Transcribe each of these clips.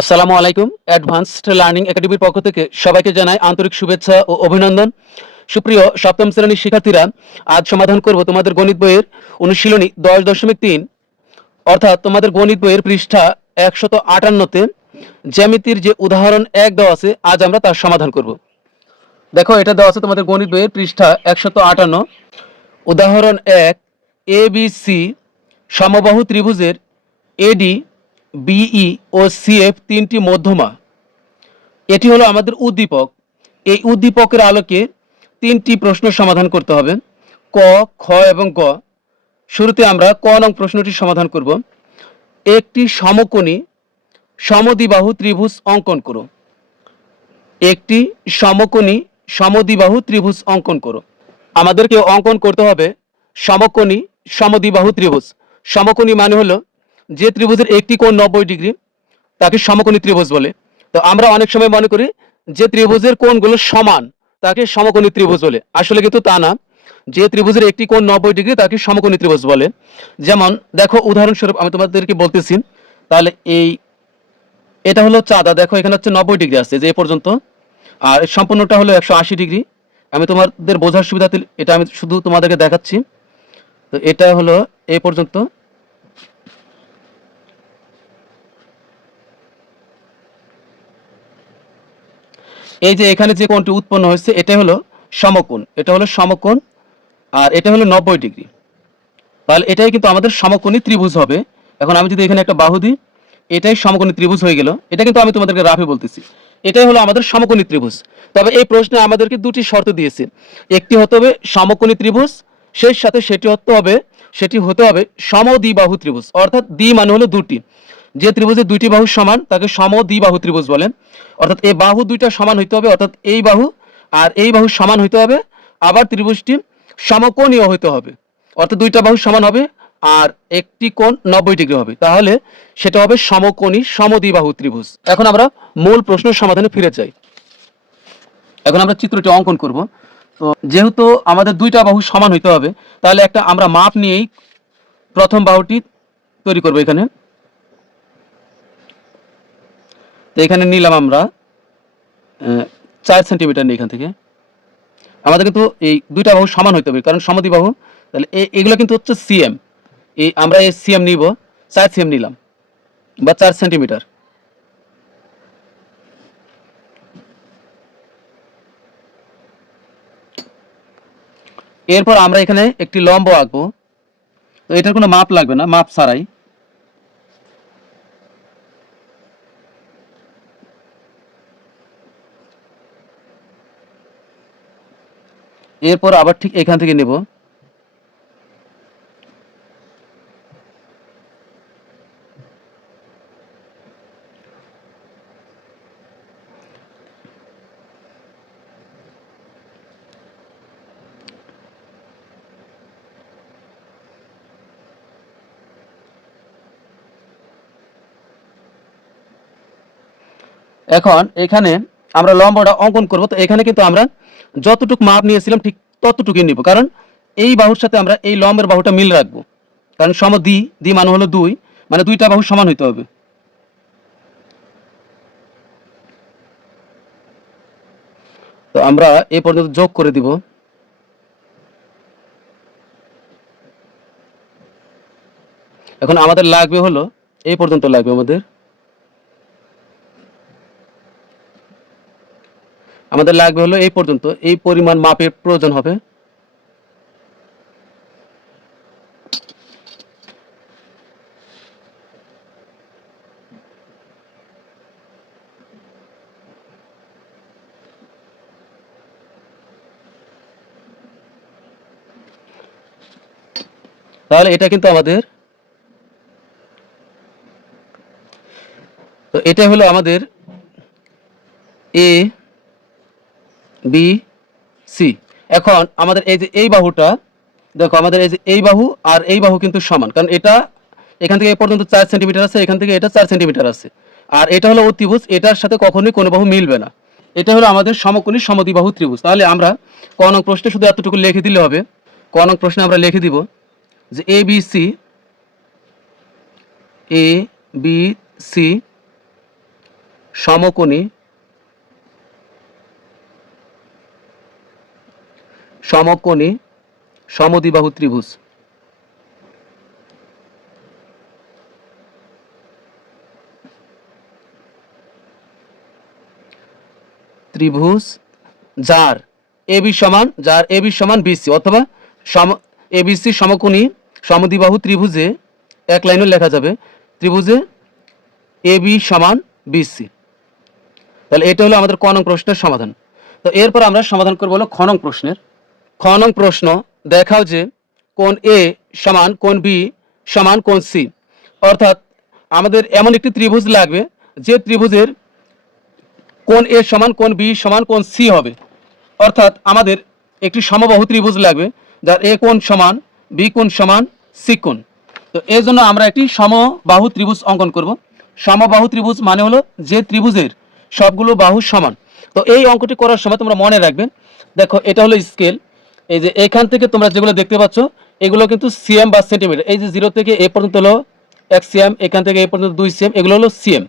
আসসালামু আলাইকুম। Advanced learning একাডেমির পক্ষ থেকে সবাইকে জানাই আন্তরিক শুভেচ্ছা ও অভিনন্দন। সুপ্রিয় সপ্তম শ্রেণীর শিক্ষার্থীরা, আজ সমাধান করব তোমাদের গণিত বইয়ের অনুশীলনী 10.3, অর্থাৎ তোমাদের গণিত বইয়ের পৃষ্ঠা 158-তে জ্যামিতির যে উদাহরণ 1 দেওয়া আছে, আজ আমরা তার সমাধান করব। দেখো, এটা দেওয়া আছে তোমাদের গণিত বইয়ের পৃষ্ঠা 158, উদাহরণ 1, এ বি সি সমবাহু ত্রিভুজের এডি, বিই ও সিএফ তিনটি মধ্যমা। এটি হলো আমাদের উদ্দীপক। এই উদ্দীপকের আলোকে তিনটি প্রশ্ন সমাধান করতে হবে, ক, খ এবং গ। শুরুতে আমরা ক নং প্রশ্নটি সমাধান করব। একটি সমকোণী সমদ্বিবাহু ত্রিভুজ অঙ্কন করো। একটি সমকোণী সমদ্বিবাহু ত্রিভুজ অঙ্কন করো। আমাদেরকে অঙ্কন করতে হবে সমকোণী সমদ্বিবাহু ত্রিভুজ। সমকোণী মানে হলো যে ত্রিভুজের একটি কোণ 90 ডিগ্রি, তাকে সমকোণী ত্রিভুজ বলে। তো আমরা অনেক সময় মনে করি যে ত্রিভুজের কোণগুলো সমান তাকে সমকোণী ত্রিভুজ বলে, আসলে কিন্তু তা না। যে ত্রিভুজের একটি কোণ 90 ডিগ্রি তাকে সমকোণী ত্রিভুজ বলে। যেমন দেখো, উদাহরণস্বরূপ আমি তোমাদেরকে বলতেছি। তাহলে এটা হলো চাঁদা, দেখো এখানে হচ্ছে 90 ডিগ্রি আসছে যে এ পর্যন্ত, আর সম্পূর্ণটা হলো 180 ডিগ্রি। আমি তোমাদের বোঝার সুবিধাতে এটা আমি শুধু তোমাদেরকে দেখাচ্ছি। তো এটা হলো এই পর্যন্ত। এই যে এখানে যে কোণটি উৎপন্ন হয়েছে এটা হলো সমকোণ, এটা হলো সমকোণ, আর এটা হলো 90 ডিগ্রি। তাহলে এটাই কিন্তু আমাদের সমকোণী ত্রিভুজ হবে। এখন আমি যদি এখানে একটা বাহু দিই, এটাই সমকোণী ত্রিভুজ হয়ে গেল। এটা কিন্তু আমি তোমাদেরকে রাফে বলতেছি, এটাই হলো আমাদের সমকোণী ত্রিভুজ। তবে এই প্রশ্নে আমাদেরকে দুটি শর্ত দিয়েছে। একটি হতে হবে সমকোণী ত্রিভুজ, সেই সাথে সেটি হতে হবে সমদ্বিবাহু ত্রিভুজ, অর্থাৎ দ্বি মানে হলো দুটি। যে ত্রিভুজের দুইটি বাহু সমান তাকে সমদ্বিবাহু ত্রিভুজ বলেন। অর্থাৎ এই বাহু দুইটা সমান হইতে হবে, অর্থাৎ এই বাহু আর এই বাহু সমান হইতে হবে। আবার ত্রিভুজটি সমকোণীয় হইতে হবে, অর্থাৎ দুইটা বাহু সমান হবে আর একটি কোণ 90 ডিগ্রি হবে, তাহলে সেটা হবে সমকোণী সমদ্বিবাহু ত্রিভুজ। এখন আমরা মূল প্রশ্নের সমাধানে ফিরে যাই। এখন আমরা চিত্রটি অঙ্কন করব। তো যেহেতু আমাদের দুইটা বাহু সমান হইতে হবে, তাহলে আমরা মাপ নিয়েই প্রথম বাহুটি তৈরি করব। তো এখানে নিলাম আমরা 4 সেন্টিমিটার নিই। এখান থেকে আমাদের কিন্তু এই দুইটা বাহু সমান হইতে হবে, কারণ সমদ্বিবাহু। তাহলে এগুলো কিন্তু হচ্ছে সিএম। আমরা এই সিএম নিব, 4 সিএম নিলাম বা 4 সেন্টিমিটার। এরপর আমরা এখানে একটি লম্ব আঁকবো। তো এটার কোনো মাপ লাগবে না, মাপ ছাড়াই। এরপর আবার ঠিক এখান থেকে নেব। এখন এখানে আমরা লম্বটা অঙ্কন করব। তো এখানে কিন্তু আমরা যতটুকু মাপ নিয়েছিলাম ঠিক ততটুকুই নিব, কারণ এই বাহুর সাথে আমরা এই লম্বের বাহুটা মিল রাখবো। কারণ দ্বি মানে হলো 2, মানে দুইটা বাহু সমান হইতে হবে। তো আমরা এই পর্যন্ত যোগ করে দিব। এখন আমাদের লাগবে হলো এই পর্যন্ত লাগবে আমাদের লাগবে হলো এই পর্যন্ত, এই পরিমাণ মাপের প্রয়োজন হবে। তাহলে এটা কিন্তু আমাদের, তো এটা হলো আমাদের এ বি সি। এখন আমাদের এই যে এই বাহুটা, দেখো আমাদের এই যে এই বাহু আর এই বাহু কিন্তু সমান, কারণ এটা এখান থেকে এ পর্যন্ত 4 সেন্টিমিটার আছে, এখান থেকে এটা 4 সেন্টিমিটার আছে। আর এটা হলো অতিভুজ, এটার সাথে কখনোই কোনো বাহু মিলবে না। এটা হলো আমাদের সমকোণী সমদ্বিবাহু ত্রিভুজ। তাহলে আমরা ক নং প্রশ্নে শুধু এতটুকু লিখে দিলে হবে। ক নং প্রশ্নে আমরা লিখে দিব যে এ বি সি সমকোণী সমকোণী সমদ্বিবাহু ত্রিভুজ। ত্রিভুজ যার এবি সমান বিসি, অথবা এবিসি সমকোণী সমদ্বিবাহু ত্রিভুজে এক লাইনে লেখা যাবে ত্রিভুজে এবি সমান বিসি। তাহলে এটা হলো আমাদের ক নং প্রশ্নের সমাধান। তো এরপর আমরা সমাধান করব হলো খ নং প্রশ্নের। খ নং প্রশ্ন, দেখাও যে কোণ এ সমান কোণ বি সমান কোণ সি। অর্থাৎ আমাদের এমন একটি ত্রিভুজ লাগবে যে ত্রিভুজের কোণ এ সমান কোণ বি সমান কোণ সি হবে। অর্থাৎ আমাদের একটি সমবাহু ত্রিভুজ লাগবে যার এ কোণ সমান বি কোণ সমান সি কোণ। তো এর জন্য আমরা একটি সমবাহু ত্রিভুজ অঙ্কন করব। সমবাহু ত্রিভুজ মানে হলো যে ত্রিভুজের সবগুলো বাহু সমান। তো এই অঙ্কটি করার সময় তোমরা মনে রাখবে, দেখো এটা হলো স্কেল, এই যে এখান থেকে তোমরা যেগুলো দেখতে পাচ্ছ এগুলো কিন্তু সিএম বা সেন্টিমিটার। এই যে 0 থেকে এ পর্যন্ত হলো 1 সিএম, এখান থেকে এ পর্যন্ত 2 সিএম, এগুলো হলো সিএম।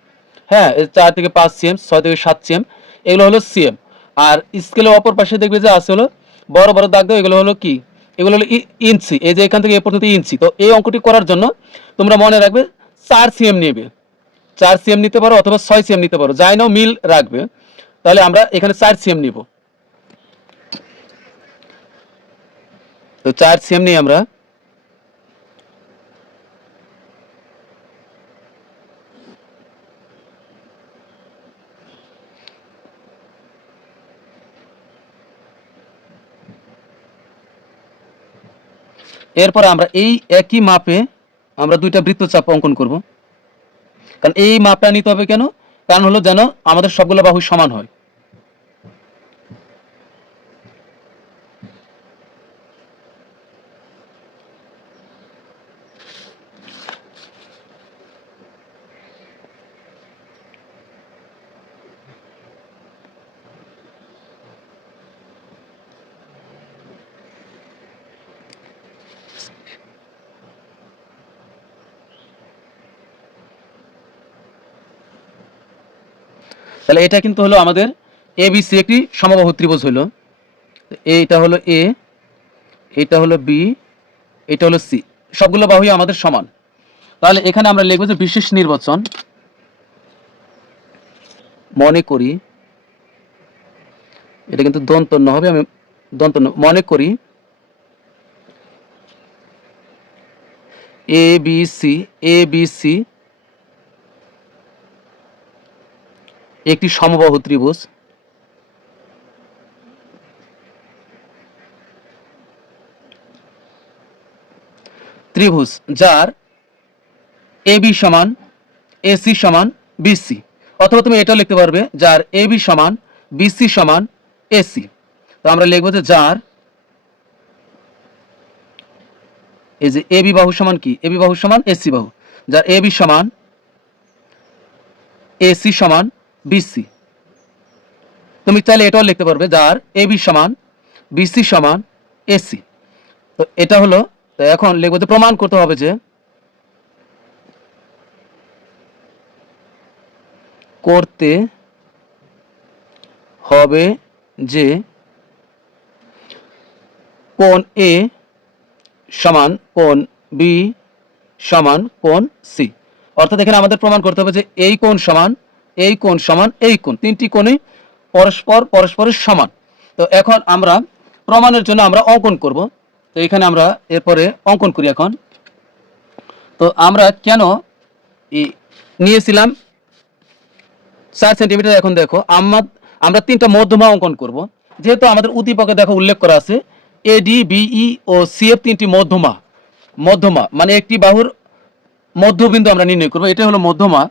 হ্যাঁ, 4 থেকে 5 সিএম, 6 থেকে 7 সিএম, এগুলো হলো সিএম। আর স্কেলের অপর পাশে দেখবে যে আছে হলো বড় বড় দাগ দাও, এগুলো হলো কি, এগুলো হলো ইঞ্চি। এই যে এখান থেকে এ পর্যন্ত ইঞ্চি। তো এই অঙ্কটি করার জন্য তোমরা মনে রাখবে 4 সিএম নেবে, 4 সিএম নিতে পারো অথবা 6 সিএম নিতে পারো, যাই নাও মিল রাখবে। তাহলে আমরা এখানে 4 সিএম নিব। তো 4 সিএম নিয়ে আমরা এরপর আমরা এই একই মাপে আমরা দুইটা বৃত্তচাপ অঙ্কন করব। কারণ এই মাপটা নিতে হবে কেন, কারণ হলো যেন আমাদের সবগুলো বাহু সমান হয়। তাহলে এটা কিন্তু হলো আমাদের এবিসি একটি সমবাহু ত্রিভুজ হলো। এইটা হলো এ, এটা হলো বি, এটা হলো সি, সবগুলো বাহুই আমাদের সমান। তাহলে এখানে আমরা লিখব যে বিশেষ নির্বাচন, মনে করি, এটা কিন্তু দন্ত ন হবে, আমি দন্ত ন, মনে করি এবিসি একটি সমবাহু ত্রিভুজ। ত্রিভুজ যার এবি সমান এসি সমান বিসি, অথবা তুমি এটাও লিখতে পারবে যার এবি সমান বিসি সমান এসি। তো আমরা লিখবো যে যার, এই যে এবি বাহু সমান কি, এবি বাহু সমান এসি বাহু, যার এবি সমান এসি সমান বিসি। তুমি চাইলে এটাও লিখতে পারবে যার এবি সমান বিসি সমান এসি। তো এটা হলো, তো এখন লিখবো যে প্রমাণ করতে হবে যে কোণ এ সমান কোণ বি সমান কোণ সি। অর্থাৎ এখানে আমাদের প্রমাণ করতে হবে যে এই কোণ সমান এই কোণ সমান এই কোণ, তিনটি কোণই পরস্পরের সমান। তো এখন আমরা প্রমাণের জন্য আমরা অঙ্কন করব। তো এখানে আমরা এরপরে অঙ্কন করি এখন। তো আমরা কেন নিয়েছিলাম 4 সেন্টিমিটার, এখন দেখো আমরা তিনটা মধ্যমা অঙ্কন করব। যেহেতু আমাদের উদ্দীপকে দেখো উল্লেখ করা আছে এডি বিই ও সিএফ তিনটি মধ্যমা মানে একটি বাহুর মধ্যবিন্দু আমরা নির্ণয় করব, এটা হলো মধ্যমা।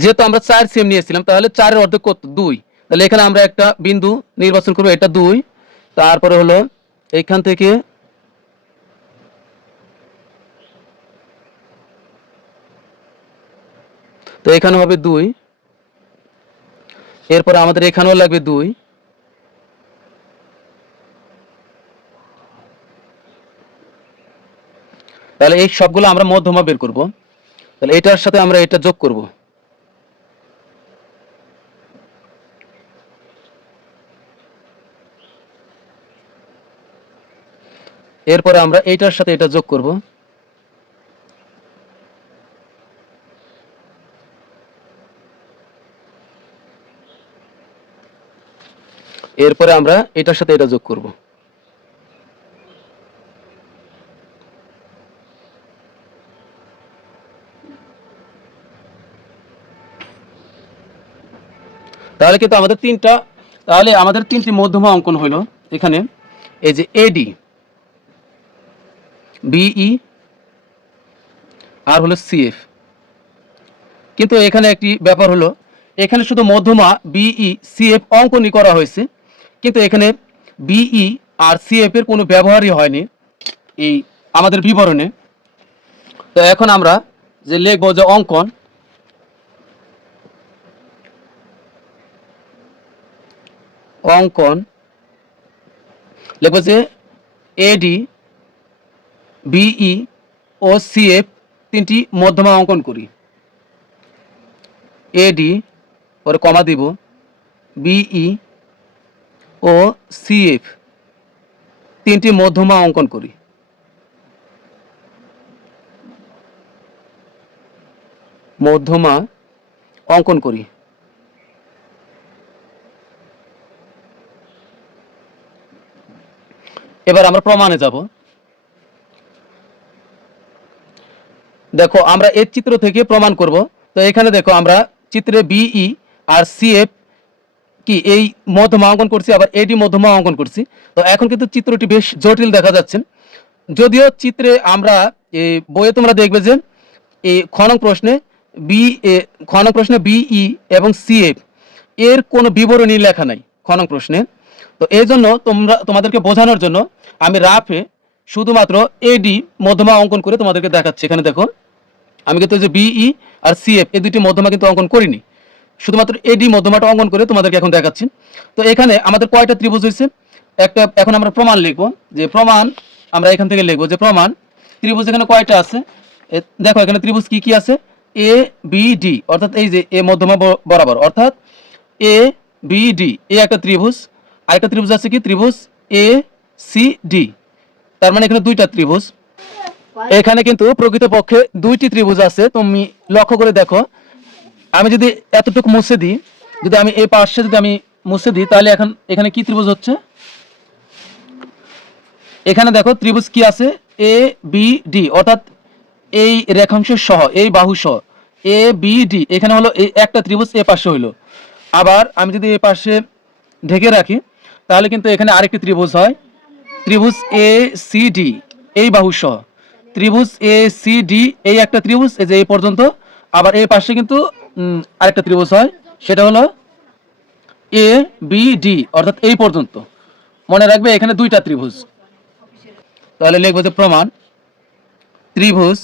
যেহেতু আমরা 4 সিএম নিয়েছিলাম তাহলে 4 এর অর্ধেক কত, 2। তাহলে এখানে আমরা একটা বিন্দু নির্বাচন করব, এটা 2। তারপরে হলো এইখান থেকে তো এখানে হবে 2, এরপর আমাদের এখানেও লাগবে 2। তাহলে এই সবগুলো আমরা মধ্যমা বের করব। তাহলে এটার সাথে আমরা এটা যোগ করব। এরপরে আমরা এইটার সাথে এটা যোগ করব। এরপরে আমরা এটার সাথে এটা যোগ করব। তাহলে কিন্তু আমাদের তিনটি মধ্যমা অঙ্কন হলো এখানে। এই যে এডি, বিই আর হলো সিএফ। কিন্তু এখানে একটি ব্যাপার হলো, এখানে শুধু মধ্যমা বিই সিএফ অঙ্কনই করা হয়েছে, কিন্তু এখানে বিই আর সিএফ এর কোনো ব্যবহারই হয়নি এই আমাদের বিবরণে। তো এখন আমরা যে লিখব যে অঙ্কন, লিখব যে এডি, বিই ও সিএফ তিনটি মধ্যমা অঙ্কন করি। এডি পরে কমা দিব, বিই ও সিএফ তিনটি মধ্যমা অঙ্কন করি। মধ্যমা অঙ্কন করি। এবার আমরা প্রমাণে যাব। দেখো আমরা এই চিত্র থেকে প্রমাণ করব। তো এখানে দেখো আমরা চিত্রে বিই আর সিএফ কি এই মধ্যমা অঙ্কন করছি, আবার এডি মধ্যমা অঙ্কন করছি। তো এখন কিন্তু চিত্রটি বেশ জটিল দেখা যাচ্ছে, যদিও চিত্রে আমরা এই বইয়ে তোমরা দেখবে যে এই খ নং প্রশ্নে বিই এবং সিএফ এর কোনো বিবরণী লেখা নাই খ নং প্রশ্নে। তো এই জন্য তোমাদেরকে বোঝানোর জন্য আমি রাফে শুধুমাত্র এডি মধ্যমা অঙ্কন করে তোমাদেরকে দেখাচ্ছি। এখানে দেখো আমি কিন্তু যে বিই আর সিএফ এই দুটি মধ্যমা কিন্তু অঙ্কন করিনি, শুধুমাত্র এডি মধ্যমাটা অঙ্কন করে তোমাদেরকে এখন দেখাচ্ছি। তো এখানে আমাদের কয়টা ত্রিভুজ হয়েছে একটা, এখন আমরা প্রমাণ লিখবো। যে প্রমাণ আমরা এখান থেকে লিখবো যে প্রমাণ ত্রিভুজ এখানে কয়টা আছে। দেখো এখানে ত্রিভুজ কি কি আছে, এ বি ডি, অর্থাৎ এই যে এ মধ্যমা বরাবর, অর্থাৎ এ বি ডি এ একটা ত্রিভুজ। আরেকটা ত্রিভুজ আছে কি ত্রিভুজ এ সি ডি, তার মানে এখানে দুইটা ত্রিভুজ। এখানে কিন্তু প্রকৃতপক্ষে দুইটি ত্রিভুজ আছে, তুমি লক্ষ্য করে দেখো। আমি যদি এতটুকু মুছে দিই, যদি আমি এই পাশে যদি আমি মুছে দিই, তাহলে এখন এখানে কি ত্রিভুজ হচ্ছে, এখানে দেখো ত্রিভুজ কি আছে এ বি ডি, অর্থাৎ এই রেখাংশ সহ এই বাহু সহ এ বি ডি, এখানে হলো এই একটা ত্রিভুজ এ পাশে হইলো। আবার আমি যদি এই পাশে ঢেকে রাখি, তাহলে কিন্তু এখানে আরেকটি ত্রিভুজ হয়, ত্রিভুজ এ সি ডি এই বাহু সহ। ত্রিভুজ এ সি ডি এই একটা ত্রিভুজ, এই যে এই পর্যন্ত। আবার এই পাশে কিন্তু আরেকটা ত্রিভুজ হয়, সেটা হলো এ বি ডি, অর্থাৎ এই পর্যন্ত। মনে রাখবে এখানে দুইটা ত্রিভুজ। তাহলে লিখবো যে প্রমাণ ত্রিভুজ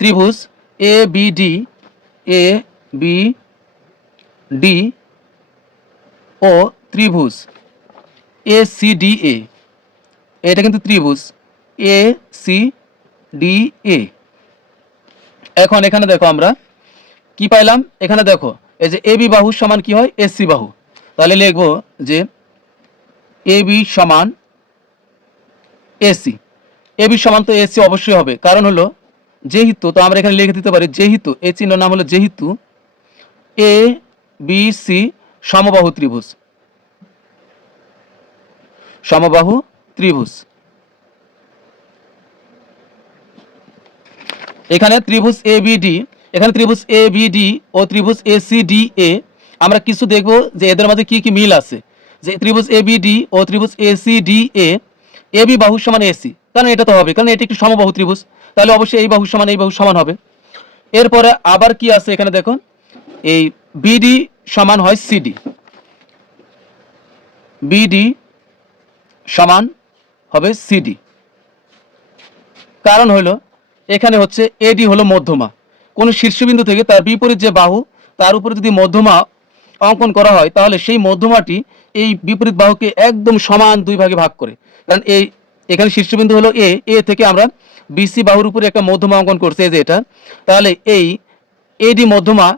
ত্রিভুজ A B D, A B D O ত্রিভুজ এ সি ডি এ, এটা কিন্তু ত্রিভুজ এ সি ডি এ। এখন এখানে দেখো আমরা কি পাইলাম, এখানে দেখো এই যে এ বি বাহু সমান কি হয় এসি বাহু। তাহলে লিখবো যে এ বি সমান এসি। এ বি সমান তো এসি অবশ্যই হবে, কারণ হলো যেহেতু, তো আমরা এখানে লিখে দিতে পারি যেহেতু, এই চিহ্ন নাম হলো যেহেতু এ বি সি সমবাহু ত্রিভুজ, সমবাহু ত্রিভুজ। এখানে ত্রিভুজ এ বি ডি, এখানে ত্রিভুজ এ বি ডি ও ত্রিভুজ এ সি ডি এ, আমরা কিছু দেখবো যে এদের মাঝে কি কি মিল আছে। যে ত্রিভুজ এ বি ডি ও ত্রিভুজ A C D A B বাহু সমান এসি, কারণ এটা তো হবে, কারণ এটি একটি সমবাহু ত্রিভুজ, তাহলে অবশ্যই এই বাহু সমান হবে। এরপরে আবার কি আছে এখানে দেখো, এই বিডি সমান হয় সিডি, বিডি সমান হবে সিডি। কারণ হলো এখানে হচ্ছে এডি হলো মধ্যমা, কোন শীর্ষবিন্দু থেকে তার বিপরীত যে বাহু তার উপরে যদি মধ্যমা অঙ্কন করা হয়, তাহলে সেই মধ্যমাটি এই বিপরীত বাহুকে একদম সমান দুই ভাগে ভাগ করে। কারণ এই এখানে শীর্ষবিন্দু হলো এ থেকে আমরা বিসি বাহুর উপরে একটা মধ্যমা অঙ্কন করছে, এই যে এটা। তাহলে এই এডি মধ্যমা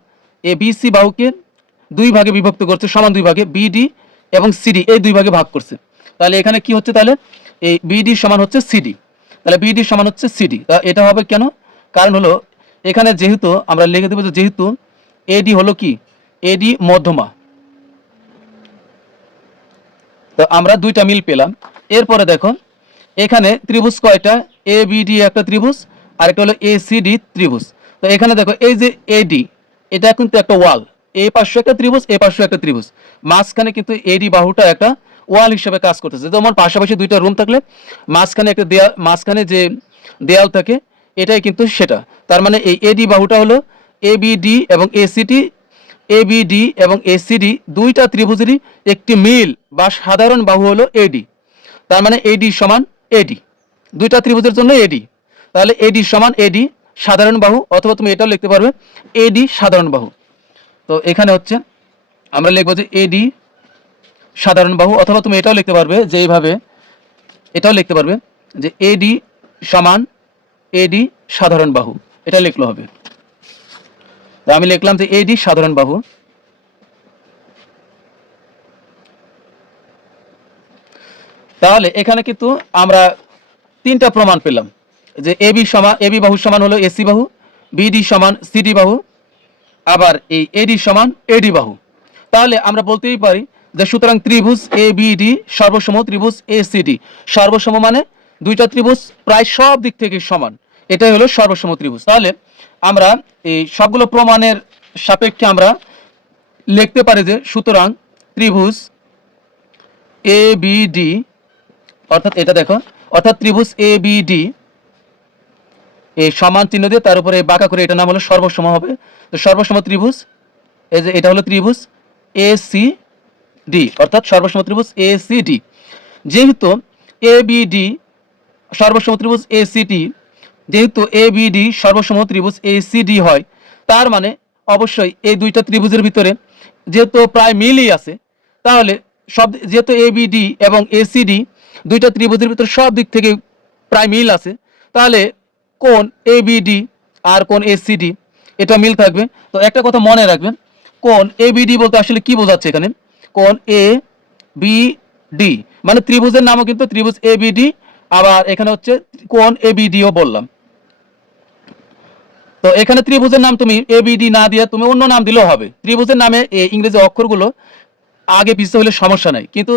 এ বিসি বাহুকে দুই ভাগে বিভক্ত করছে, সমান দুই ভাগে, বিডি এবং সিডি এই দুই ভাগে ভাগ করছে। তাহলে এখানে কি হচ্ছে, তাহলে এই বিডি সমান হচ্ছে সিডি, তাহলে বিডি সমান হচ্ছে সিডি। তা এটা হবে কেন, কারণ হলো এখানে যেহেতু আমরা লিখে দেবো যে যেহেতু এডি হলো কি, এডি মধ্যমা, তো আমরা দুইটা মিল পেলাম। এরপরে দেখো এখানে ত্রিভুজ কয়টা, এ বিডি একটা ত্রিভুজ, আর একটা হলো এ সিডি ত্রিভুজ। তো এখানে দেখো এই যে এডি, এটা কিন্তু একটা ওয়াল, এই পাশে একটা ত্রিভুজ, এই পাশে একটা ত্রিভুজ, মাঝখানে কিন্তু এডি বাহুটা একটা ওয়াল হিসেবে কাজ করতেছে। যেমন পাশাপাশি দুইটা রুম থাকলে মাঝখানে একটা দেয়াল, মাঝখানে যে দেয়াল থাকে এটাই কিন্তু সেটা। তার মানে এই এডি বাহুটা হলো এ বিডি এবং এসিডি, এ বিডি এবং এসিডি দুইটা ত্রিভুজেরই একটি মিল বা সাধারণ বাহু হলো এডি। তার মানে এডি সমান এডি, দুইটা ত্রিভুজের জন্য এডি, তাহলে এডি সমান এডি সাধারণ বাহু, অথবা তুমি এটাও লিখতে পারবে এডি সাধারণ বাহু। তো এখানে হচ্ছে আমরা লিখবো যে এডি সাধারণ বাহু, অথবা তুমি এটাও লিখতে পারবে যে এইভাবে, এটাও লিখতে পারবে যে এডি সমান এডি সাধারণ বাহু, এটা লিখলে হবে। তো আমি লিখলাম যে এডি সাধারণ বাহু। তাহলে এখানে কিন্তু আমরা তিনটা প্রমাণ পেলাম যে এবি বাহু সমান হলো এসি বাহু, বিডি সমান সিডি বাহু, আবার এই এডি সমান এডি বাহু। তাহলে আমরা বলতেই পারি যে সুতরাং ত্রিভুজ এ বিডি সর্বসম, ত্রিভুজ এ সিডি সর্বসম, মানে দুইটা ত্রিভুজ প্রায় সব দিক থেকে সমান, এটাই হলো সর্বসম ত্রিভুজ। তাহলে আমরা এই সবগুলো প্রমাণের সাপেক্ষে আমরা লিখতে পারি যে সুতরাং ত্রিভুজ এ বিডি, অর্থাৎ এটা দেখো, অর্থাৎ ত্রিভুজ এ বিডি এই সমান চিহ্ন দিয়ে তার উপরে বাঁকা করে এটা নাম হলো সর্বসম হবে। তো সর্বসম ত্রিভুজ, এই যে এটা হলো ত্রিভুজ এ সি ডি, অর্থাৎ সর্বসম ত্রিভুজ এ সি ডি। যেহেতু এ বিডি সর্বসম ত্রিভুজ এ সি ডি, যেহেতু এ বিডি সর্বসম ত্রিভুজ এ সি ডি হয়, তার মানে অবশ্যই এই দুইটা ত্রিভুজের ভিতরে যেহেতু প্রায় মিলই আছে, তাহলে সব যেহেতু এ বিডি এবং এ সি ডি দুইটা ত্রিভুজের ভিতরে সব দিক থেকে প্রায় মিল আছে, তাহলে কোন এ বিডি আর কোন এ সি ডি এটা মিল থাকবে। তো একটা কথা মনে রাখবেন, কোন এ বিডি বলতে আসলে কি বোঝাচ্ছে, এখানে কোন এ বি ডি মানে ত্রিভুজের নামও কিন্তু ত্রিভুজ এ বিডি, আবার এখানে হচ্ছে কোন এ বিডিও বললাম। তো এখানে ত্রিভুজের নাম তুমি এ বিডি না দিয়ে তুমি অন্য নাম দিলেও হবে, ত্রিভুজের নামে এই ইংরেজি অক্ষরগুলো আগে পিছিয়ে হলে সমস্যা নাই, কিন্তু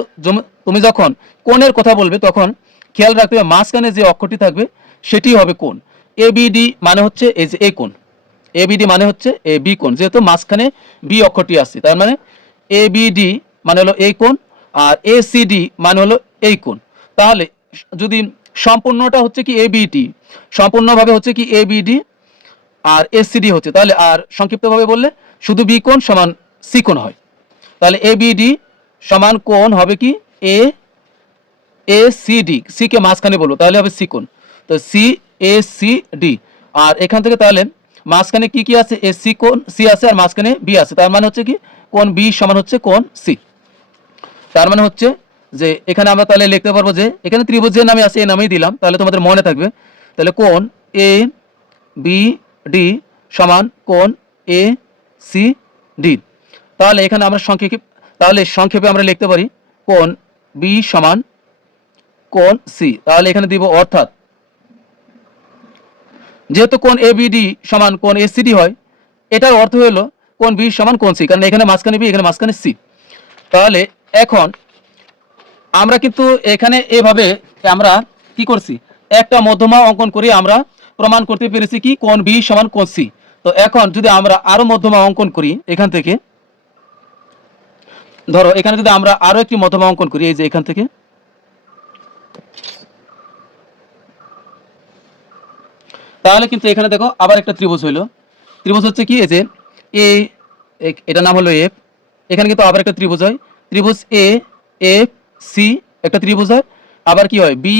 তুমি যখন কোণের কথা বলবে তখন খেয়াল রাখতে হবে মাঝখানে যে অক্ষরটি থাকবে সেটি হবে কোণ। এ বিডি মানে হচ্ছে এই যে এ কোণ, এ বিডি মানে হচ্ছে এ বি কোণ, যেহেতু মাঝখানে বি অক্ষরটি আছে, তার মানে এ বিডি মানে হলো এই কোণ, আর এ সি ডি মানে হলো এই কোণ। তাহলে যদি সম্পূর্ণটা হচ্ছে কি এ বিডি, সম্পূর্ণভাবে হচ্ছে কি এ বিডি আর এসিডি হচ্ছে, তাহলে আর সংক্ষিপ্তভাবে বললে শুধু বি কোণ সমান সি কোণ হয়। তাহলে এ বিডি সমান কোণ হবে কি এ এ সি ডি, সি কে মাঝখানে বলবো তাহলে হবে সি কোণ, তো সি এ সি ডি। আর এখান থেকে তাহলে মাঝখানে কি কি আছে, এ সি কোণ সি আছে আর মাঝখানে বি আছে, তার মানে হচ্ছে কি কোণ বি সমান হচ্ছে কোণ সি। তার মানে হচ্ছে যে এখানে আমরা তাহলে লিখতে পারবো যে এখানে ত্রিভুজের নামে আছে, এই নামেই দিলাম, তাহলে তোমাদের মনে থাকবে। তাহলে কোণ এ বি ডি সমান কোণ এ সি ডি। তাহলে এখানে আমরা সংক্ষেপে আমরা লিখতে পারি কোণ বি সমান কোণ সি। তাহলে এখানে দিব অর্থাৎ যেহেতু কোণ এ বি ডি সমান কোণ এ সি ডি হয়, এটার অর্থ হলো কোণ বি সমান কোণ সি, কারণ এখানে মাঝখানে বি, এখানে মাঝখানে সি। তাহলে এখন আমরা কিন্তু এখানে এভাবে আমরা কি করছি, একটা মধ্যমা অঙ্কন করে আমরা প্রমাণ করতে পেরেছি কি কোণ বি সমান কোণ সি। তো এখন যদি আমরা আরো মধ্যমা অঙ্কন করি, এখান থেকে ধরো এখানে যদি আমরা আরো একটি মধ্যমা অঙ্কন করি, এই যে এখান থেকে, তাহলে কিন্তু এখানে দেখো আবার একটা ত্রিভুজ হইলো, ত্রিভুজ হচ্ছে কি এই যে এ, এটা নাম হলো এফ, এখানে কিন্তু আবার একটা ত্রিভুজ হয়, ত্রিভুজ এ এফ সি একটা ত্রিভুজ হয়, আবার কি হয় বি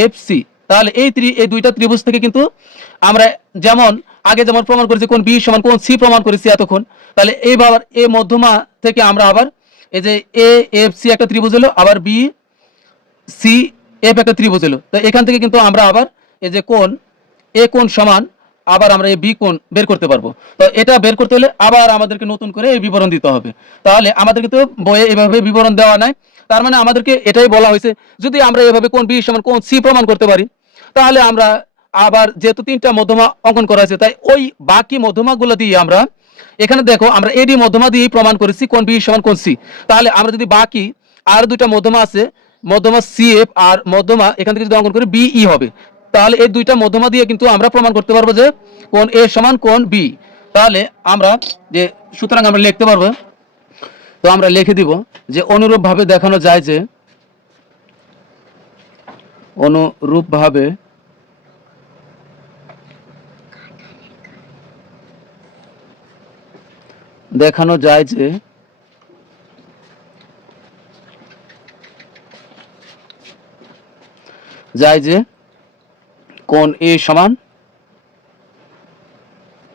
এফ সি। তাহলে এই দুইটা ত্রিভুজ থেকে কিন্তু আমরা যেমন আগে যেমন প্রমাণ করেছি কোণ বি সমান কোণ সি প্রমাণ করেছি এতক্ষণ, তাহলে এইবার এ মধ্যমা থেকে আমরা আবার এই যে এ এফ সি একটা ত্রিভুজ হলো, আবার বি সি এফ একটা ত্রিভুজ হলো, তো এখান থেকে কিন্তু আমরা আবার এই যে কোণ এ কোণ সমান আবার আমরা এই বি কোণ বের করতে পারবো। তো এটা বের করতে হলে আবার আমাদেরকে নতুন করে এই বিবরণ দিতে হবে। তাহলে আমাদেরকে তো বইয়ে এভাবে বিবরণ দেওয়া নাই, তার মানে আমাদেরকে এটাই বলা হয়েছে যদি আমরা এভাবে কোণ বি সমান কোণ সি প্রমাণ করতে পারি, তাহলে আমরা আবার যেহেতু তিনটা মধ্যমা অঙ্কন করা হয়েছে, তাই ওই বাকি মধ্যমাগুলো দিয়ে আমরা এখানে দেখো আমরা এডি মধ্যমা দিয়েই প্রমাণ করেছি কোণ বি সমান কোণ সি। তাহলে আমরা যদি বাকি আর দুইটা মধ্যমা আছে, মধ্যমা সি এফ আর মধ্যমা এখান থেকে যদি অঙ্কন করি বিই হবে, তাহলে এই দুইটা মধ্যমা দিয়ে কিন্তু আমরা প্রমাণ করতে পারবো যে কোণ এ সমান কোণ বি। তাহলে আমরা যে সুতরাং আমরা লিখতে পারবো, তো আমরা লিখে দিব যে অনুরূপভাবে দেখানো যায় যে অনুরূপভাবে দেখানো যায় যে কোণ এ সমান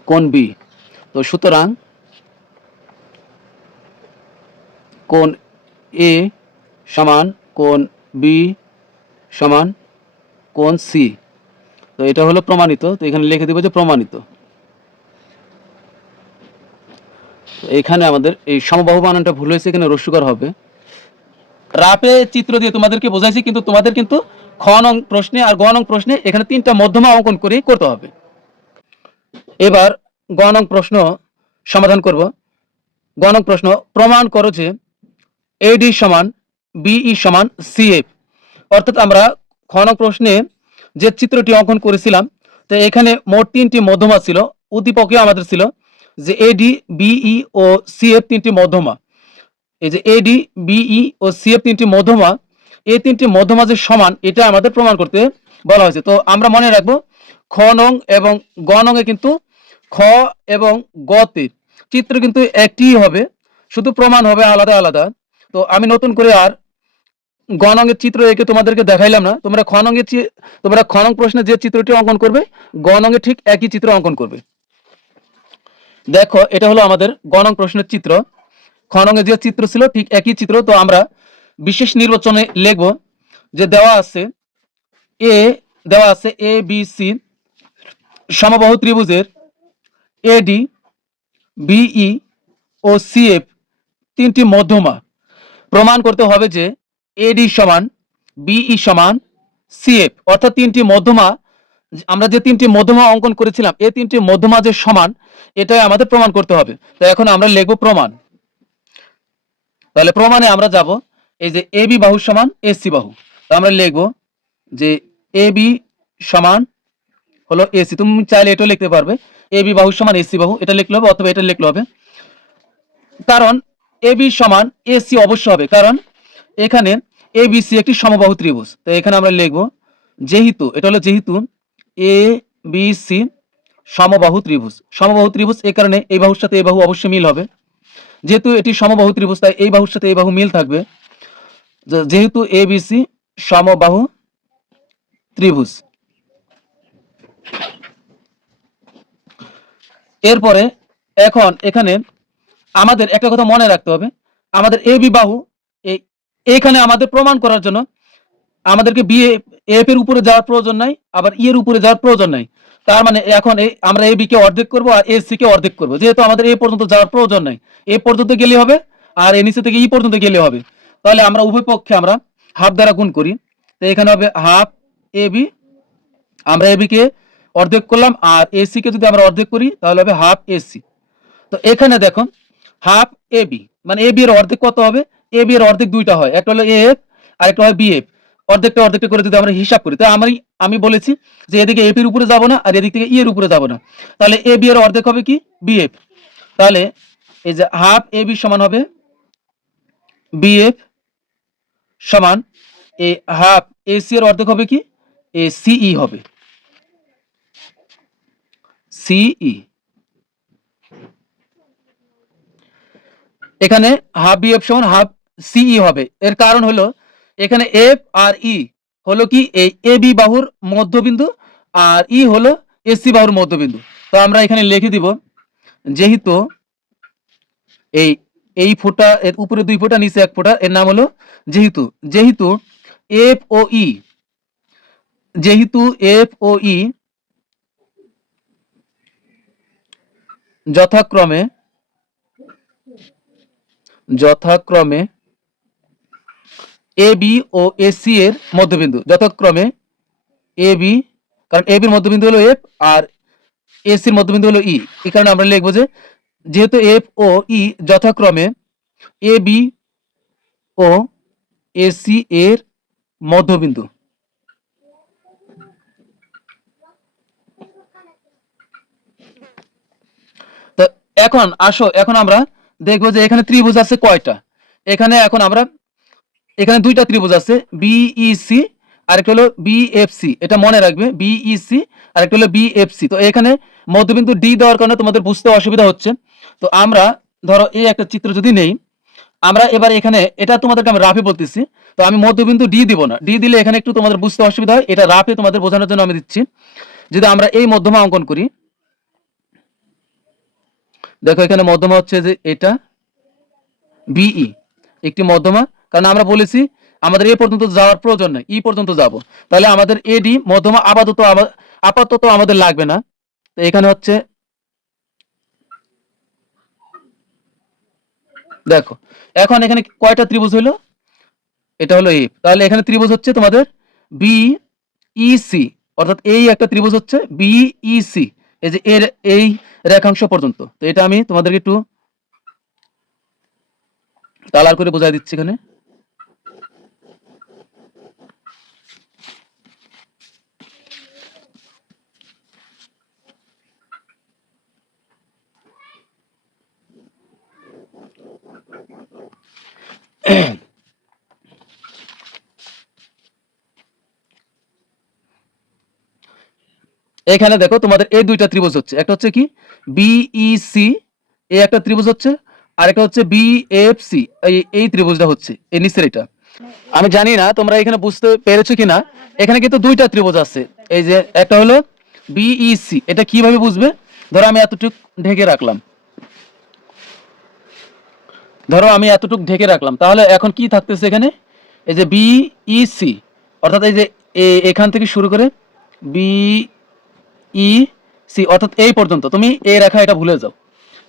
কোণ বি। তো সুতরাং কোণ এ সমান কোণ বি সমান কোণ সি। তো এটা হলো প্রমাণিত, তো এখানে লিখে দিব যে প্রমাণিত। এখানে আমাদের এই সমবাহু বানানটা ভুল হয়েছে, এখানে রস্যকার হবে। রাপে চিত্র দিয়ে তোমাদেরকে বোঝাইছি, কিন্তু তোমাদের কিন্তু খ নং প্রশ্নে আর গ নং প্রশ্নে এখানে তিনটা মধ্যমা অঙ্কন করে করতে হবে। এবার গ নং প্রশ্ন সমাধান করব। গ নং প্রশ্ন, প্রমাণ করো যে এডি সমান বিই সমান সিএফ। অর্থাৎ আমরা খ নং প্রশ্নে যে চিত্রটি অঙ্কন করেছিলাম, তো এখানে মোট তিনটি মধ্যমা ছিল, উদ্দীপকে আমাদের ছিল যে এডি বিই ও সিএফ তিনটি মধ্যমা। এই যে এডি বিই ও সিএফ তিনটি মধ্যমা, এই তিনটি মধ্যমা যে সমান, এটা আমাদের প্রমাণ করতে বলা হয়েছে। তো আমরা মনে রাখবো খ নং এবং গ নং এ কিন্তু খ এবং গতে চিত্র কিন্তু একই হবে, শুধু প্রমাণ হবে আলাদা আলাদা। তো আমি নতুন করে আর গ নং এর চিত্র এঁকে তোমাদেরকে দেখাইলাম না, তোমরা খ নং প্রশ্নে যে চিত্রটি অঙ্কন করবে গ নং এ ঠিক একই চিত্র অঙ্কন করবে। দেখো এটা হলো আমাদের গ নং প্রশ্নের চিত্র, খ নং এ যে চিত্র ছিল ঠিক একই চিত্র। তো আমরা বিশেষ নির্বাচনে লিখব যে দেওয়া আছে এ বি সি সমবাহু ত্রিভুজের এডি বিই ও সিএফ তিনটি মধ্যমা। প্রমাণ করতে হবে যে এডি সমান বিই সমান সিএফ, অর্থাৎ তিনটি মধ্যমা, আমরা যে তিনটি মধ্যমা অঙ্কন করেছিলাম এই তিনটি মধ্যমা যে সমান, এটাই আমাদের প্রমাণ করতে হবে। তো এখন আমরা লিখব প্রমাণ। তাহলে প্রমাণে আমরা যাব এই যে এ বি বাহু সমান এসি বাহু। তো আমরা লিখব যে এ বি সমান হলো এসি, তুমি চাইলে এটা লিখতে পারবে এ বি বাহু সমান এসি বাহু, এটা লিখলে হবে অথবা এটা লিখলে হবে। কারণ এ বি সমান এসি অবশ্য হবে, কারণ এখানে এ বি সি একটি সমবাহু ত্রিভুজ। তো এখানে আমরা লিখব যেহেতু এটা হলো যেহেতু এ বি সি সমবাহু ত্রিভুজ, এই কারণে এই বাহুর সাথে এই বাহু অবশ্যই মিল হবে। যেহেতু এটি সমবাহু ত্রিভুজ, তাই এই বাহুর সাথে এই বাহু মিল থাকবে, যেহেতু এ বি সি সমবাহু ত্রিভুজ। এরপরে এখন এখানে আমাদের একটা কথা মনে রাখতে হবে, আমাদের এ বি বাহু এখানে আমাদের প্রমাণ করার জন্য আমাদেরকে বি এফ এর উপরে যাওয়ার প্রয়োজন নাই, আবার ই এর উপরে যাওয়ার প্রয়োজন নাই। তার মানে এখন আমরা এ বি কে অর্ধেক করব আর এ সি কে অর্ধেক করব, যেহেতু আমাদের এ পর্যন্ত যাওয়ার প্রয়োজন নাই, এ পর্যন্ত গেলে হবে আর এ নিচে থেকে ই পর্যন্ত গেলে হবে। তাহলে আমরা উভয় পক্ষে আমরা হাফ দ্বারা গুণ করি। তো এখানে হবে হাফ এ বি, আমরা এ বি কে অর্ধেক করলাম, আর এ সি কে যদি আমরা অর্ধেক করি তাহলে হবে হাফ এ সি। তো এখানে দেখো হাফ এ বি মানে এ বি এর অর্ধেক কত হবে, এ বি এর অর্ধেক দুইটা হয়, একটা হলো এ এফ আর একটা হয় বি এফ। অর্ধেকটা করে যদি আমরা হিসাব করি, তো আমি বলেছি যে এদিকে এফ এর উপরে যাব না আর এদিক থেকে ই এর উপরে যাব না, তাহলে এ বি এর অর্ধেক হবে কি বি এফ। তাহলে এই যে হাফ এ বি সমান হবে বি এফ সমান এই হাফ এ সি এর অর্ধেক হবে কি এ সিই হবে, সিই। এখানে হাফ বি এফ সমান হাফ সিই হবে। এর কারণ হলো এখানে এফ আর ই হলো কি এই এ বি বাহুর মধ্যবিন্দু আর ই হলো এসি বাহুর মধ্যবিন্দু। তো আমরা এখানে লিখে দিব যেহেতু এই ফোঁটা এর উপরে 2 ফোঁটা নিচে 1 ফোঁটা, এর নাম হলো যেহেতু এফ ও ই, যেহেতু এফ ও ই যথাক্রমে যথাক্রমে এ বি ও এসি এর মধ্যবিন্দু, যথাক্রমে এ বি, কারণ এ বির মধ্যবিন্দু হলো এফ আর এসির মধ্যবিন্দু হলো ই, এই কারণে আমরা লিখবো যে যেহেতু এফ ও ই যথাক্রমে এ বি ও এসি এর মধ্যবিন্দু। তো এখন আসো, এখন আমরা দেখবো যে এখানে ত্রিভুজ আছে কয়টা। এখানে এখন আমরা এখানে দুইটা ত্রিভুজ আছে, বিইসি আর একটা হলো বিএফসি, এটা মনে রাখবে, বিইসি আর একটা হলো বিএফসি। তো এখানে মধ্যবিন্দু ডি দেওয়ার কারণে তোমাদের বুঝতে অসুবিধা হচ্ছে। তো আমরা ধরো এই একটা চিত্র যদি নেই, আমরা এবার এখানে এটা তোমাদেরকে আমি রাফে বলতেছি, তো আমি মধ্যবিন্দু ডি দিব না, ডি দিলে এখানে একটু তোমাদের বুঝতে অসুবিধা হয়, এটা রাফে তোমাদের বোঝানোর জন্য আমি দিচ্ছি। যদি আমরা এই মধ্যমা অঙ্কন করি, দেখো এখানে মধ্যমা হচ্ছে যে এটা বিই, একটি মধ্যমা, কারণ আমরা বলেছি আমাদের এ পর্যন্ত যাওয়ার প্রয়োজন নেই, ই পর্যন্ত যাব, তাহলে আমাদের এডি মধ্যমা আপাতত আমাদের লাগবে না। তো এখানে হচ্ছে দেখো, এখন এখানে কয়টা ত্রিভুজ হলো, এটা হলো এ, তাহলে এখানে ত্রিভুজ হচ্ছে তোমাদের বিইসি, অর্থাৎ এই একটা ত্রিভুজ হচ্ছে বিইসি, এই যে এর এই রেখাংশ পর্যন্ত। তো এটা আমি তোমাদেরকে একটু কালার করে বোঝাই দিচ্ছি এখানে। এখানে দেখো তোমাদের এই দুইটা ত্রিভুজ হচ্ছে, একটা হচ্ছে কি বিইসি, এই একটা ত্রিভুজ হচ্ছে, আর একটা হচ্ছে বিএফসি, এই ত্রিভুজটা হচ্ছে এই নিচের এটা। আমি জানি না তোমরা এখানে বুঝতে পেরেছো কিনা, এখানে কিন্তু দুইটা ত্রিভুজ আছে, এই যে একটা হলো বিইসি, এটা কিভাবে বুঝবে, ধরো আমি এতটুকু ঢেকে রাখলাম, ধরো আমি এতটুকু ঢেকে রাখলাম, তাহলে এখন কি থাকতেছে এখানে, এই যে বিইসি, অর্থাৎ এই যে এখান থেকে শুরু করে বিইসি, অর্থাৎ এই পর্যন্ত, তুমি এই রেখা এটা ভুলে যাও,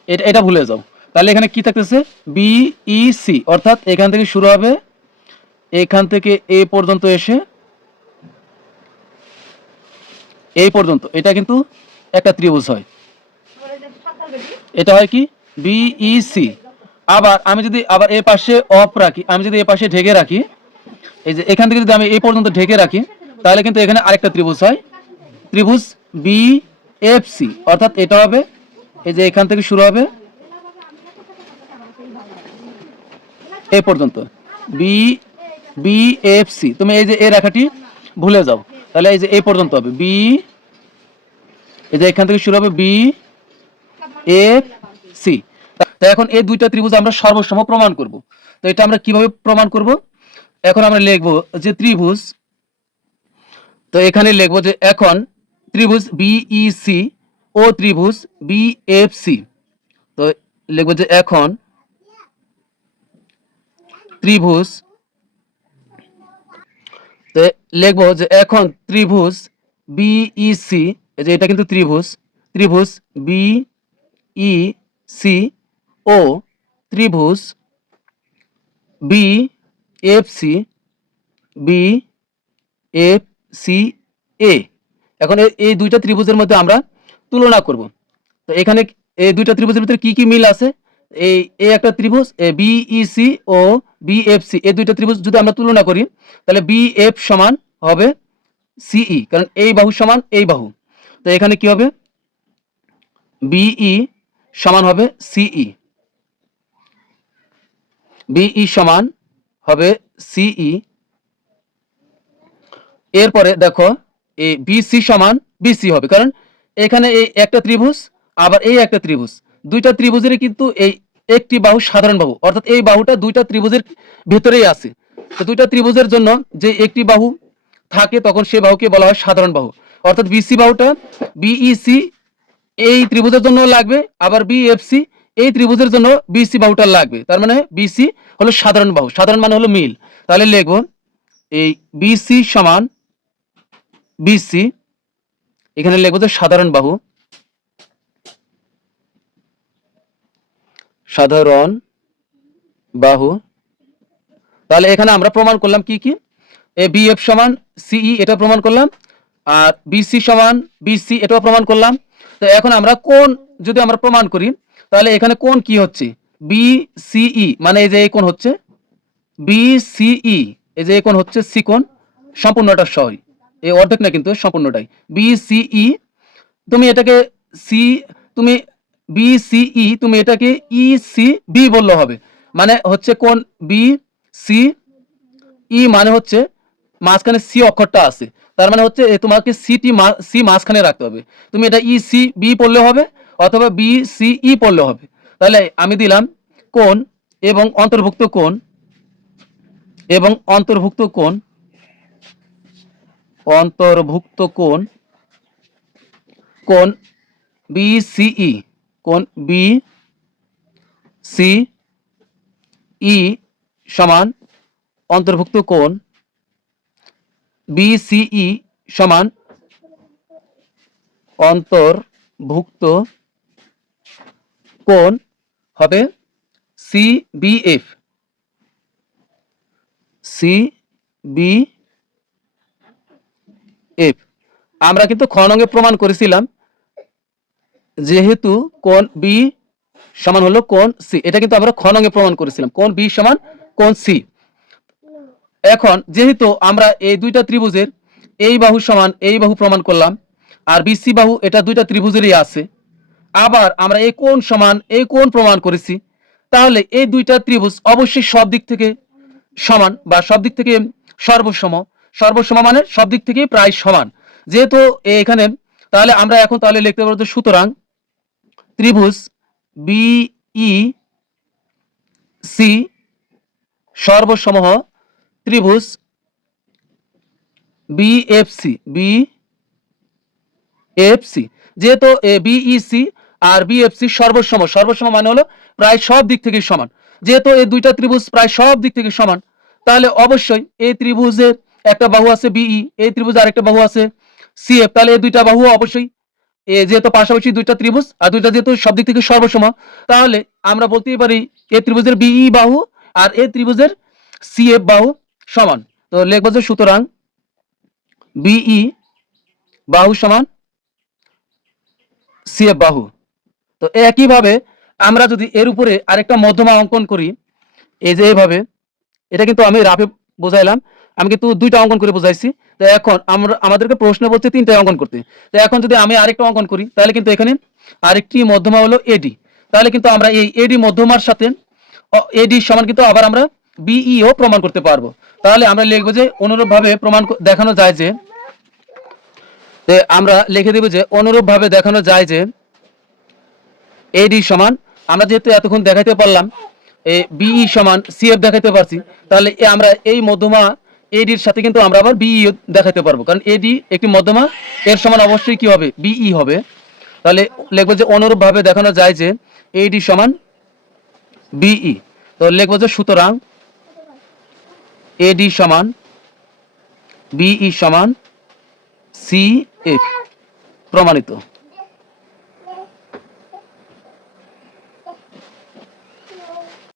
এটা এটা ভুলে যাও, তাহলে এখানে কি থাকতেছে বিইসি, অর্থাৎ এখান থেকে শুরু হবে, এখান থেকে এই পর্যন্ত এসে এই পর্যন্ত, এটা কিন্তু একটা ত্রিভুজ হয়, এটা হয় কি বিইসি। আবার আমি যদি আবার এই পাশে অফ রাখি, আমি যদি এই পাশে ঢেকে রাখি, এই যে এখান থেকে যদি আমি এই পর্যন্ত ঢেকে রাখি, তাহলে কিন্তু এখানে আরেকটা ত্রিভুজ হয়, ত্রিভুজ বিএফসি, অর্থাৎ এটা হবে এই যে এখান থেকে শুরু হবে এই পর্যন্ত বিএফসি, তুমি এই যে এই রেখাটি ভুলে যাও, তাহলে এই যে এই পর্যন্ত হবে এই যে এখান থেকে শুরু হবে বিএফসি। তো এখন এই দুইটা ত্রিভুজ আমরা সর্বসম প্রমাণ করব। তো এটা আমরা কিভাবে প্রমাণ করব, এখন আমরা লিখব যে ত্রিভুজ, তো এখানে লিখব যে এখন ত্রিভুজ বিইসি ও ত্রিভুজ বিএফসি, তো লিখব যে এখন ত্রিভুজ, তো লিখবো যে এখন ত্রিভুজ বিইসি, এই যে এটা কিন্তু ত্রিভুজ বিইসি ও ত্রিভুজ বিএফসি বিএফসি এ, এখন এই দুইটা ত্রিভুজের মধ্যে আমরা তুলনা করব। তো এখানে এই দুইটা ত্রিভুজের ভিতরে কি কি মিল আছে, এই একটা ত্রিভুজ বিইসি ও বিএফসি, এই দুইটা ত্রিভুজ যদি আমরা তুলনা করি, তাহলে বিএফ সমান হবে সিই, কারণ এই বাহু সমান এই বাহু, তো এখানে কি হবে বিই সমান হবে সিই, বিই সমান হবে সিই। এরপরে দেখো এই বিসি সমান বিসি হবে, কারণ এখানে এই একটা ত্রিভুজ আবার এই একটা ত্রিভুজ, দুইটা ত্রিভুজের কিন্তু এই একটি বাহু সাধারণ বাহু, অর্থাৎ এই বাহুটা দুইটা ত্রিভুজের ভেতরেই আছে। তো দুইটা ত্রিভুজের জন্য যে একটি বাহু থাকে তখন সে বাহুকে বলা হয় সাধারণ বাহু, অর্থাৎ বিসি বাহুটা বিইসি এই ত্রিভুজের জন্য লাগবে, আবার বিএফসি এই ত্রিভুজের জন্য বিসি বাহুটা লাগবে, তার মানে বিসি হলো সাধারণ বাহু, সাধারণ মানে হলো মিল, তাহলে লিখব এই বিসি সমান বিসি, এখানে লিখব যে সাধারণ বাহু, সাধারণ বাহু। তাহলে এখানে আমরা প্রমাণ করলাম কি কি, এ বিএফ সমান সিই এটা প্রমাণ করলাম, আর বিসি সমান বিসি এটাও প্রমাণ করলাম। তো এখন আমরা কোণ যদি আমরা প্রমাণ করি, তাহলে এখানে কোণ কি হচ্ছে, বিসিই, মানে এই যে এই কোণ হচ্ছে বিসিই, এই যে এই কোণ হচ্ছে সি কোণ, সম্পূর্ণটা সহই, এই অর্ধেক না কিন্তু সম্পূর্ণটাই বিসিই। তুমি এটাকে সি, তুমি বিসিই তুমি এটাকে ইসি বি বললে হবে, মানে হচ্ছে কোণ বি সি ই, মানে হচ্ছে মাঝখানে সি অক্ষরটা আছে, তার মানে হচ্ছে তোমাকে সি মাঝখানে রাখতে হবে। তুমি এটা ই সি বি পড়লে হবে অথবা বি সি ই পড়লে হবে। তাহলে আমি দিলাম কোণ এবং অন্তর্ভুক্ত কোণ, এবং অন্তর্ভুক্ত কোণ, অন্তর্ভুক্ত কোণ, কোণ বিসিই, কোণ বি সি ই সমান অন্তর্ভুক্ত কোণ বিসিই সমান অন্তর্ভুক্ত কোণ হবে সিবিএফ, সিবিএফ। আমরা কিন্তু খ নঙ্গে প্রমাণ করেছিলাম যেহেতু কোণ বি সমান হলো কোণ সি, এটা কিন্তু আমরা খ নঙ্গে প্রমাণ করেছিলাম কোণ বি সমান কোণ সি। এখন যেহেতু আমরা এই দুইটা ত্রিভুজের এই বাহু সমান এই বাহু প্রমাণ করলাম, আর বিসি বাহু এটা দুইটা ত্রিভুজেরই আছে, আবার আমরা এই কোণ সমান এই কোণ প্রমাণ করেছি, তাহলে এই দুইটা ত্রিভুজ অবশ্যই সব দিক থেকে সমান বা সব দিক থেকে সর্বসম। সর্বসম মানে সব দিক থেকে প্রায় সমান, যেহেতু এখানে, তাহলে আমরা এখন তাহলে লিখতে পারবো সুতরাং ত্রিভুজ বিই সি সর্বসমহ ত্রিভুজ বিএফসি, বিএফসি, যেহেতু বিইসি আর বিএফসি সর্বসম, সর্বসম মানে হলো প্রায় সব দিক থেকে সমান, যেহেতু এই দুইটা ত্রিভুজ প্রায় সব দিক থেকে সমান, তাহলে অবশ্যই এই ত্রিভুজে একটা বাহু আছে বিই, এই ত্রিভুজে আরেকটা বাহু আছে সিএফ, তাহলে এই দুইটা বাহু অবশ্যই যেহেতু পাশাপাশি দুইটা ত্রিভুজ আর দুইটা যেহেতু সব দিক থেকে সর্বসম, তাহলে আমরা বলতেই পারি এই ত্রিভুজের বিই বাহু আর এই ত্রিভুজের সিএফ বাহু সমান। তো লিখবো যে সুতরাং বিই বাহু সমান সিএফ বাহু। তো একইভাবে আমরা যদি এর উপরে আরেকটা মধ্যমা অঙ্কন করি, এই যে এইভাবে, এটা কিন্তু আমি রাফে বোঝাইলাম, আমি কিন্তু দুইটা অঙ্কন করে বোঝাইছি। তো এখন আমরা আমাদেরকে প্রশ্ন বলছে তিনটা অঙ্কন করতে, তো এখন যদি আমি আরেকটা অঙ্কন করি, তাহলে কিন্তু এখানে আরেকটি মধ্যমা হলো এডি, তাহলে কিন্তু আমরা এই এডি মধ্যমার সাথে এডি সমান কিন্তু আবার আমরা বিইও প্রমাণ করতে পারবো। তাহলে আমরা লিখবো যে অনুরূপভাবে প্রমাণ দেখানো যায় যে, আমরা লিখে দেব যে অনুরূপভাবে দেখানো যায় যে এডি সমান, আমরা যেহেতু এতক্ষণ দেখাইতে পারলাম বিই সমান সিএফ দেখাইতে পারছি, তাহলে আমরা এই মধ্যমা এডির সাথে কিন্তু আমরা আবার বিই দেখাইতে পারবো, কারণ এডি একটি মধ্যমা, এর সমান অবশ্যই কি হবে, বিই হবে। তাহলে লিখবো যে অনুরূপভাবে দেখানো যায় যে এডি সমান বিই। তো লিখবো যে সুতরাং এডি সমান বিই সমান সিএফ, প্রমাণিত।